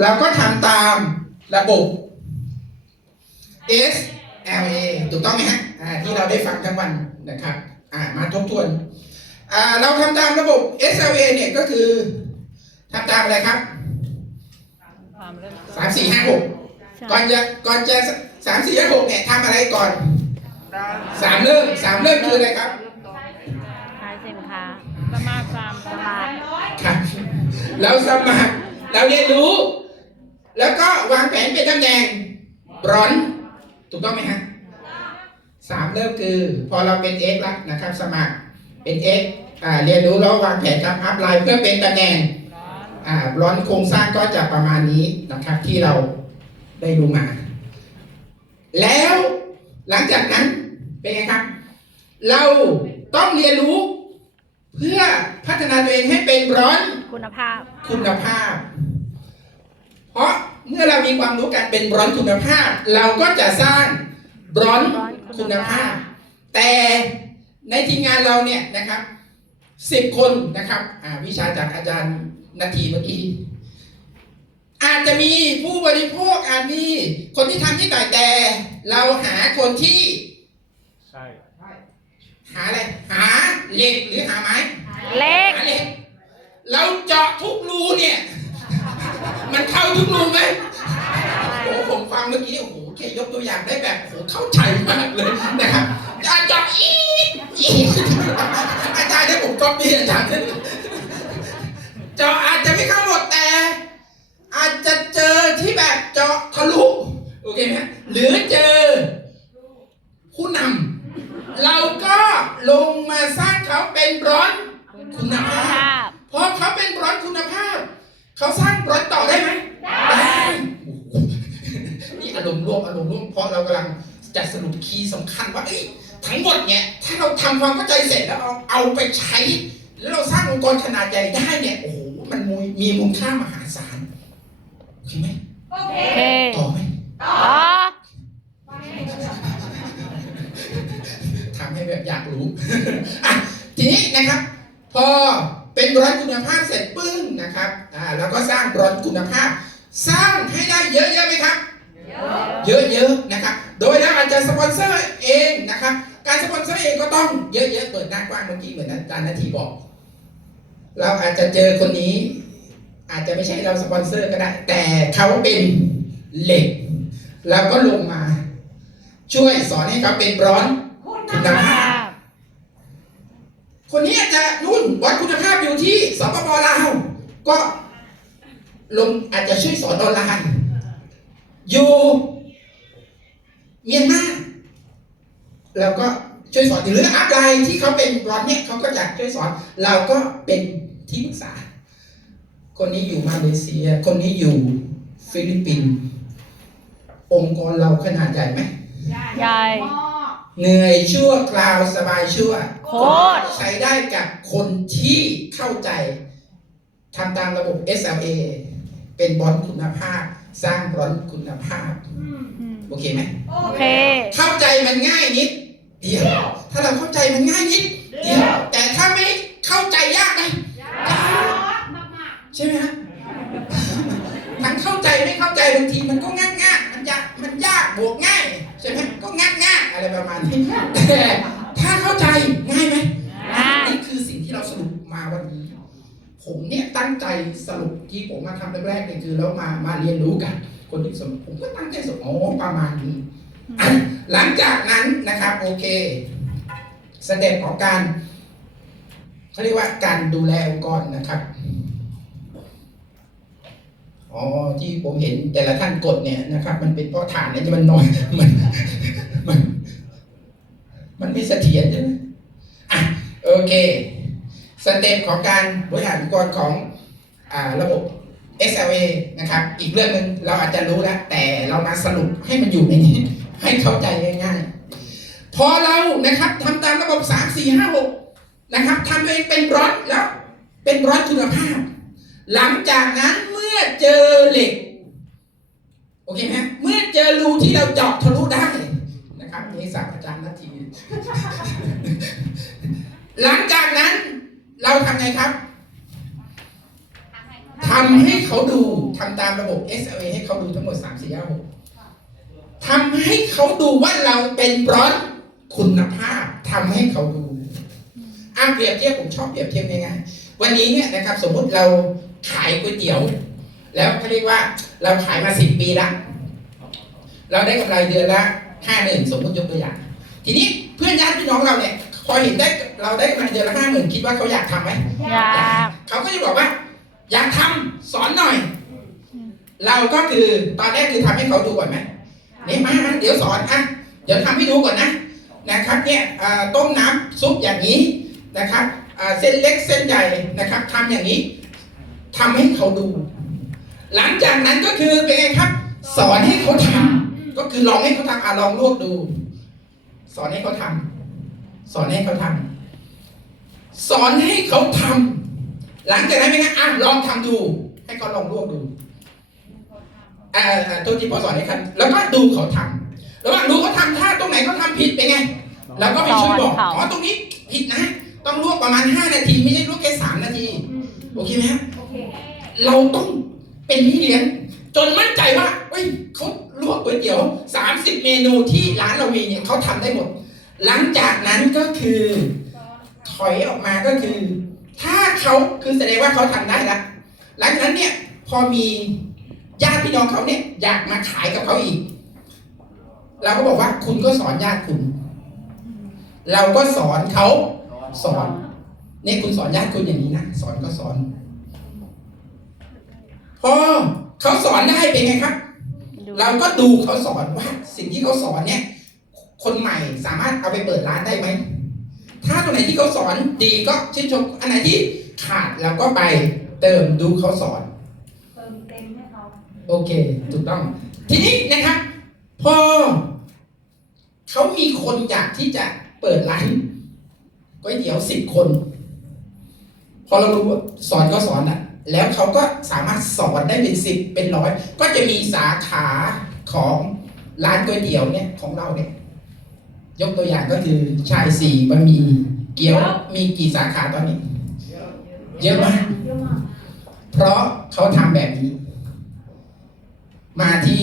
เราก็ทำตามระบบ S L A ถูกต้องไหมฮะอ่าที่เราได้ฟังทั้งวันนะครับอ่ามาทบทวนอ่าเราทำตามระบบ S L A เนี่ยก็คือทำตามอะไรครับความเริ่มต้นสามสี่ห้าหกก่อนจะก่อนจะสามสี่ห้าหกเนี่ยทำอะไรก่อนสามเริ่มสามเริ่มคืออะไรครับขายสินค้าสมาร์ทฟาร์มสมาร์ทครับเราสมัครเราเรียนรู้ แล้วก็วางแผนเป็นตำแหน่งบรอนซ์ถูกต้องไหมฮะสามเริ่มคือ พอเราเป็น X แล้วนะครับ สมัครเป็น X อ่าเรียนรู้แล้ววางแผนครับอัพไลน์เพื่อเป็นตำแหน่งร้อนอ่าบรอนซ์โครงสร้างก็จะประมาณนี้นะครับที่เราได้รู้มา แล้วหลังจากนั้นเป็นไงครับ เราต้องเรียนรู้ เพื่อพัฒนาตัวเองให้เป็นบรอนซ์คุณภาพ คุณภาพ เพราะเมื่อเรามีความรู้การเป็นบรอนซ์คุณภาพ เราก็จะสร้างบรอนซ์คุณภาพ แต่ในทีมงานเราเนี่ยนะครับสิบคนนะครับอ่าวิชาจากอาจารย์นาทีเมื่อกี้อาจจะมีผู้บริโภคอาจมีคนที่ทำที่หน่อยแต่ เราหาคนที่ใช่หาอะไรหาเหล็กหรือหาไม้เล็กหาเหล็กเราเจาะทุกรูเนี่ย มันเข้าทุกรูไหมโอ้ผมฟังเมื่อกี้โอ้โหแค่ยกตัวอย่างได้แบบโอ้โหเข้าใจมากเลยนะครับอาจารย์อีอีอาจารย์ที่ผมก็มีอาจารย์จะอาจจะไม่เข้าหมดแต่ อาจจะเจอที่แบบเจาะทะลุโอเคไหมหรือเจอ ผู้นำเราก็ลงมาสร้างเขาเป็นร้อนคุณภาพ ภาพ พอเขาเป็นบรอนซ์คุณภาพ เขาสร้างบรอนซ์ต่อได้ไหมได้โอ้โหนี่อารมณ์ร่วมอารมณ์ร่วม เพราะเรากำลังจะสรุปคีย์สำคัญว่าเอ้ยทั้งหมดเนี่ยถ้าเราทำความเข้าใจเสร็จแล้วเอาเอาไปใช้ แล้วเราสร้างองค์กรขนาดใหญ่ได้เนี่ยโอ้โหมันมีมีมูลค่ามหาศาลโอเคไหมโอเคต่อไหมอ๋อทำให้แบบอยากรู้อะทีนี้นะครับ พอเป็นบรอนซ์คุณภาพเสร็จปึ้งนะครับอ่าแล้วก็สร้างบรอนซ์คุณภาพ สร้างให้ได้เยอะๆไหมครับ เยอะๆนะครับ โดยเราอาจจะสปอนเซอร์เองนะครับ การสปอนเซอร์เองก็ต้องเยอะๆ เปิดหน้ากว้างเมื่อกี้เหมือนอาจารย์นาทีบอก เราอาจจะเจอคนนี้ อาจจะไม่ใช่เราสปอนเซอร์ก็ได้ แต่เขาเป็นเหล็ก เราก็ลงมา ช่วยสอนให้เขาเป็นบรอนซ์คุณภาพ คนนี้อาจจะนู่นวัดคุณภาพอยู่ที่สปปลาวก็ลงอาจจะช่วยสอนออนไลน์ อยู่เมียนมาแล้วก็ช่วยสอนหรืออัพไลน์ที่เขาเป็นร้อนเนี่ยเขาก็จะช่วยสอน เราก็เป็นที่ปรึกษา คนนี้อยู่มาเลเซีย คนนี้อยู่ฟิลิปปินส์องค์กรเราขนาดใหญ่ไหมใหญ่เหนื่อยชั่วคราวสบายชั่วโคตรใช้ได้กับคนที่เข้าใจทำตามระบบ SLA เป็นบอลคุณภาพ สร้างบอลคุณภาพอืมโอเคไหมโอเค เข้าใจมันง่ายนิดเดียว ถ้าเราเข้าใจมันง่ายนิดเดียว แต่ถ้าไม่เข้าใจยากนะยากใช่ไหมฮะมันเข้าใจไม่เข้าใจบางทีมันก็ง่ายง่ายๆมันยากมันยากบวกง่ายใช่ไหมก็ง่ายง่ายๆอะไรประมาณนี้แต่ ผมเนี่ยตั้งใจสรุปที่ผมมาทำแรกๆเนี่ยคือแล้วมามาเรียนรู้กัน คนที่สมผมก็ตั้งใจสรุปอ๋อประมาณนี้หลังจากนั้นนะครับโอเคสเต็ปของการเขาเรียกว่าการดูแลองค์กรนะครับอ๋อที่ผมเห็นแต่ละท่านกดเนี่ยนะครับ มันเป็นเพราะฐานเนี่ยมันน้อยมันมัน มันไม่เสถียรใช่ไหมอะโอเค สเต็ปของการบริหารองค์กรของอระบบ SLA นะครับ อีกเรื่องหนึ่งเราอาจจะรู้แล้ว แต่เรามาสรุปให้มันอยู่ในนี้ ให้เข้าใจง่ายๆ พอเรานะครับทำตามระบบ 3 4 5 6 นะครับทำตัวเองเป็นร้อนแล้วเป็นร้อนคุณภาพ หลังจากนั้นเมื่อเจอเหล็ก โอเคไหมเมื่อเจอรูที่เราเจาะทะลุได้นะครับนี่สับอาจารย์นาทีหลังจากนั้น เราทำไงครับทำให้เขาดูทำตามระบบ SLA ให้เขาดูทั้งหมด 3 4 5 6ทำให้เขาดูว่าเราเป็นบรอนคุณภาพทำให้เขาดูอะเปรียบเทียบผมชอบเปรียบเทียบง่ายๆวันนี้เนี่ยนะครับสมมุติเราขายก๋วยเตี๋ยว แล้วเขาเรียกว่าเราขายมาสิบปีละเราได้กำไรเดือนละห้าหมื่นสมมติยกตัวอย่าง ทีนี้เพื่อนญาติพี่น้องเราเนี่ย พอเห็นได้เราได้กำไรเดือนละห้าหมื่นคิดว่าเขาอยากทำไหมอยากเขาก็จะบอกว่า อยากทำสอนหน่อย เราก็คือตอนแรกคือทำให้เขาดูก่อนไหมนี่มาเดี๋ยวสอนอะเดี๋ยวทำให้ดูก่อนนะนะครับเนี่ยอ่าต้มน้ำซุปอย่างนี้นะครับอ่าเส้นเล็กเส้นใหญ่นะครับทำอย่างนี้ทำให้เขาดู หลังจากนั้นก็คือเป็นไงครับ สอนให้เขาทำก็คือลองให้เขาทำอะลองลวกดู สอนให้เขาทำ สอนให้เขาทำสอนให้เขาทำหลังจากนั้นเป็นไงอะลองทำดู ให้เขาลองลวกดูอ่าอ่าตัวที่พอสอนให้กันแล้วก็ดูเขาทำระหว่างดูเขาทำถ้าตรงไหนเขาทำผิดเป็นไงเราก็ไปช่วยบอกสอนเขาอ๋อตรงนี้ผิดนะ ต้องลวกประมาณ 5 นาที ไม่ใช่ลวกแค่3นาทีโอเคไหมครับโอเคเราต้องเป็นพี่เลี้ยงจนมั่นใจว่าเฮ้ยเขาลวกก๋วยเตี๋ยว 30 เมนูที่ร้านเรามีเนี่ยเขาทำได้หมด หลังจากนั้นก็คือ ถอยออกมาก็คือ ถ้าเขาคือแสดงว่าเขาทำได้ละหลังจากนั้นเนี่ยพอมีญาติพี่น้องเขาเนี่ยอยากมาขายกับเขาอีก เราก็บอกว่าคุณก็สอนญาติคุณ เราก็สอนเขาสอนเนี่ยคุณสอนญาติคุณอย่างนี้นะสอนก็สอน พอเขาสอนได้เป็นไงครับ เราก็ดูเขาสอนว่าสิ่งที่เขาสอนเนี่ย คนใหม่สามารถเอาไปเปิดร้านได้ไหม ถ้าตรงไหนที่เขาสอนดีก็ชื่นชม อันไหนที่ขาดเราก็ไปเติมดูเขาสอน เติมเต็มให้เขาโอเค ถูกต้อง ทีนี้นะครับ พอเขามีคนอยากที่จะเปิดร้านก๋วยเตี๋ยวสิบคน พอเรารู้ว่าสอนก็สอนอะ แล้วเขาก็สามารถสอนได้เป็นสิบเป็นร้อย ก็จะมีสาขาของร้านก๋วยเตี๋ยวเนี่ยของเราเนี่ย ยกตัวอย่างก็คือชายสี่บะหมี่เกี๊ยวมีกี่สาขาตอนนี้ เยอะมาก เพราะเขาทำแบบนี้ มาที่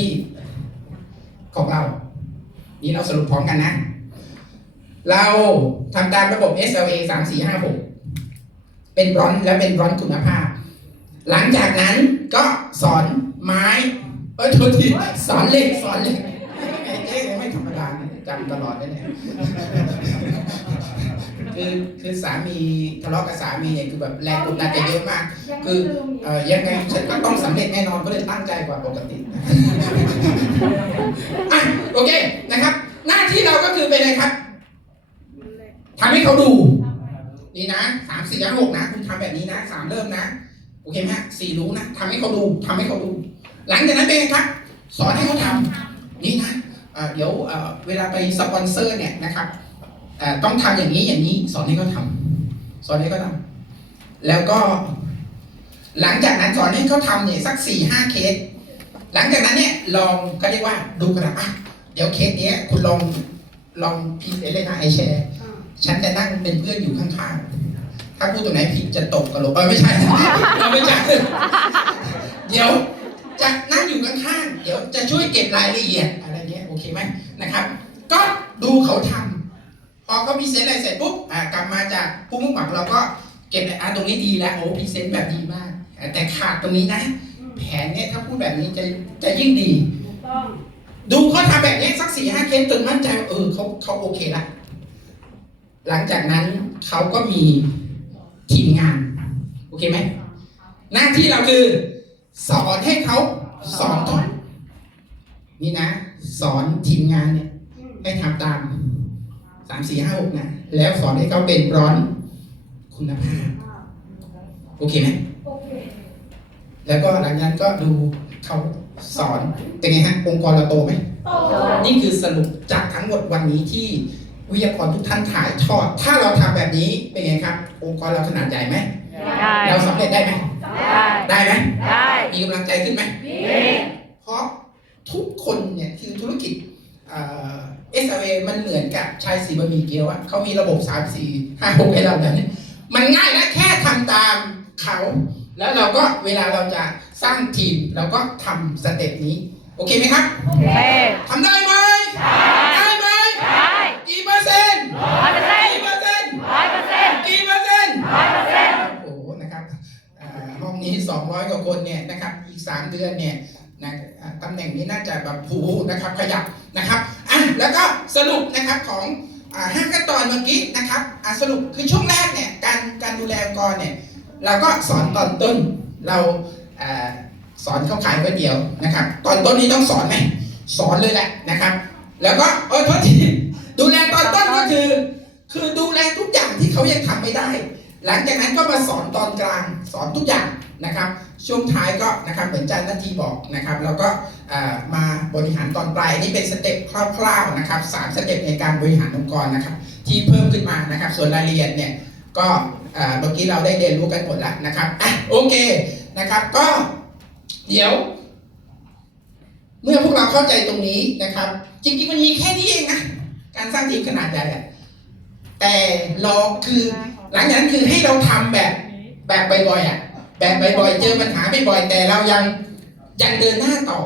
ของเรา นี่เราสรุปพร้อมกันนะ เราทำตามระบบ SLA 3 4 5 6 เป็นบรอนและเป็นบรอนคุณภาพ หลังจากนั้นก็สอนไม้เออโทษทีสอนเหล็กสอนเหล็ก นะจำตลอดเลยเนี่ยคือคือสามีทะเลาะกับสามีเนี่ยคือแบบแรงกดดันจะเยอะมากยังคืไม่อลืมเอ่อยังไงฉันก็ต้องสำเร็จแน่นอนก็เลยตั้งใจกว่าปกติอะโอเคนะครับ หน้าที่เราก็คือเป็นอะไรครับทำให้เขาดู นี่นะสามสี่หกนะ คุณทำแบบนี้นะสามเริ่มนะ โอเคไหมฮะสี่รู้นะทำให้เขาดูทำให้เขาดู หลังจากนั้นเป็นไงครับ สอนให้เขาทำนี่นะ เอ่อเดี๋ยวเอ่อเวลาไปสปอนเซอร์เนี่ยนะครับเอ่อต้องทำอย่างนี้อย่างนี้สอนให้เขาทำสอนให้เขาทำแล้วก็ หลังจากนั้นสอนให้เขาทำเนี่ยสักสี่ห้าเคส หลังจากนั้นเนี่ยลองก็เรียกว่าดูกันนะอะเดี๋ยวเคสเนี้ยคุณลองลองพิมพ์เลยนะไอแชร์อ่าฉันจะนั่งเป็นเพื่อนอยู่ข้างๆ ถ้าพูดตรงไหนผิดจะตกกระโหลกเออไม่ใช่เออไม่ใช่เดี๋ยวจะนั่งอยู่ข้างๆ เดี๋ยวจะช่วยเก็บรายละเอียดอะไร เงี้ยโอเคไหมนะครับ ก็ดูเขาทำพอเขาพรีเซนต์อะไรเสร็จปุ๊บอ่ากลับมาจากผู้มุ่งหวังเราก็เก็บอ่าตรงนี้ดีแล้วโอ้พรีเซนต์แบบดีมากอ่าแต่ขาดตรงนี้นะอืมแผนเนี่ยถ้าพูดแบบนี้จะจะยิ่งดีถูกต้องดูเขาทำแบบนี้สักสี่ห้าเคสจนมั่นใจว่าเออเขาเขาโอเคละหลังจากนั้นเขาก็มีทีมงาน โอเคไหมหน้าที่เราคือ สอนให้เขาสอนก่อนนี่นะ สอนทีมงานเนี่ยอืมให้ทำตามสามสี่ห้าหกนะแล้วสอนให้เขาเป็นร้อนคุณภาพอ่าโอเคไหมโอเคแล้วก็หลังจากนั้นก็ดูเขาสอนเป็นไงฮะองค์กรเราโตไหมโตนี่คือสรุปจากทั้งหมดวันนี้ที่วิทยากรทุกท่านถ่ายทอด ถ้าเราทำแบบนี้เป็นไงครับ องค์กรเราขนาดใหญ่ไหมได้เราสำเร็จได้ไหมได้ได้ไหมได้มีกำลังใจขึ้นไหมดีเพราะ ทุกคนเนี่ยคือธุรกิจเอ่อ SLA มันเหมือนกับชายสีบะหมี่เกี๊ยวอะเขามีระบบ 3 4 5 6ให้เราแบบนี้มันง่ายนะแค่ทำตามเขา แล้วเราก็เวลาเราจะสร้างทีมเราก็ทำสเต็ปนี้ โอเคไหมครับโอเคทำได้ไหมได้ไหมได้กี่เปอร์เซ็นต์ร้อยเปอร์เซ็นต์กี่เปอร์เซ็นต์ร้อยเปอร์เซ็นต์กี่เปอร์เซ็นต์ร้อยเปอร์เซ็นต์โอ้โหนะครับอ่าห้องนี้ 200 กว่าคนเนี่ยนะครับอีก 3 เดือนเนี่ย นะตำแหน่งนี้น่าจะแบบผูนะครับขยับนะครับอะแล้วก็สรุปนะครับของห้าขั้นตอนเมื่อกี้นะครับอะสรุปคือช่วงแรกเนี่ยการการดูแลองค์กรเนี่ยเราก็สอนตอนต้นเราอสอนเข้าขายก๋วยเตี๋ยวนะครับ ตอนต้นนี้ต้องสอนไหมสอนเลยแหละนะครับ แล้วก็เออโทษทีดูแลตอนต้นก็คือ คือดูแลทุกอย่างที่เขายังทำไม่ได้ หลังจากนั้นก็มาสอนตอนกลางสอนทุกอย่าง นะครับ ช่วงท้ายก็นะครับเหมือนอาจารย์นาทีบอกนะครับ แล้วก็มาบริหารตอนปลายนี่เป็นสเต็ปคร่าวๆนะครับสามสเต็ปในการบริหารองค์กรนะครับ ที่เพิ่มขึ้นมานะครับ ส่วนรายละเอียดเนี่ยก็เมื่อกี้เราได้เรียนรู้กันหมดแล้วนะครับอะโอเคนะครับก็เดี๋ยว เมื่อพวกเราเข้าใจตรงนี้นะครับ จริงๆมันมีแค่นี้เองนะการสร้างทีมขนาดใหญ่แต่รอคือหลังจากนั้นคือให้เราทำแบบแบบบ่อยๆอะ แบบบ่อยๆเจอปัญหาบ่อยๆแต่เรายังยังเดินหน้าต่อ